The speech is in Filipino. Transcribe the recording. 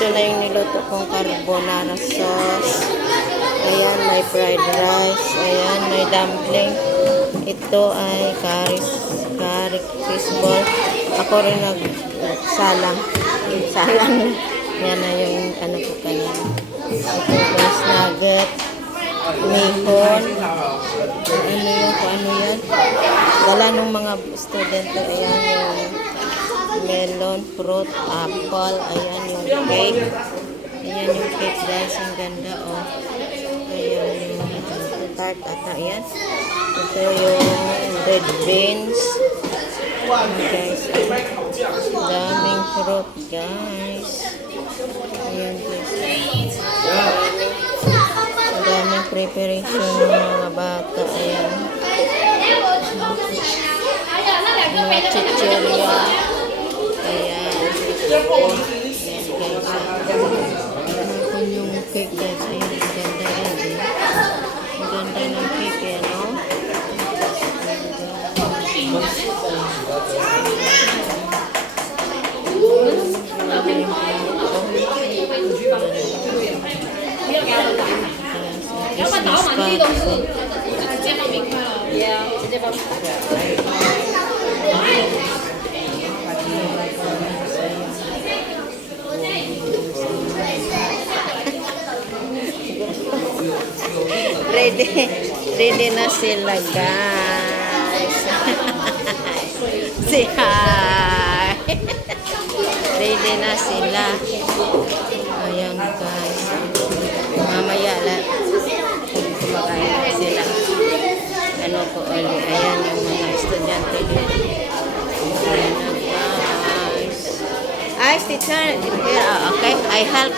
Ito na yung niluto kong carbonara sauce. Ayan, may fried rice. Ayan, may dumpling. Ito ay curry fish ball. Ako rin nagsalang. Salang na. Yan na yung ano ko kanina. Ito guys, nugget. Mayhon. Ano yan? Dala ng mga estudyante. Ayan yung melon, fruit, apple. Ayan yung cake. Ayan yung cake guys. Ang ganda oh. Ayan yung tart ata. Ayan. Ito yung red beans. Guys. Daming fruit guys. Ayan guys. Daming preparation ng mga bata. Ayan. Mga chichirya. Ayan. Ayan guys. Ayan yung cake guys. Ayan. Ang ganda yan. Ang ganda ng cake yan. No? Ready na sila guys. Say hi. Ready na sila. Ayan guys. Mamaya kumakain na sila. Ano po ulit. Ayan yung mga estudyante dito. Ayan na guys. Teacher. Okay. I help.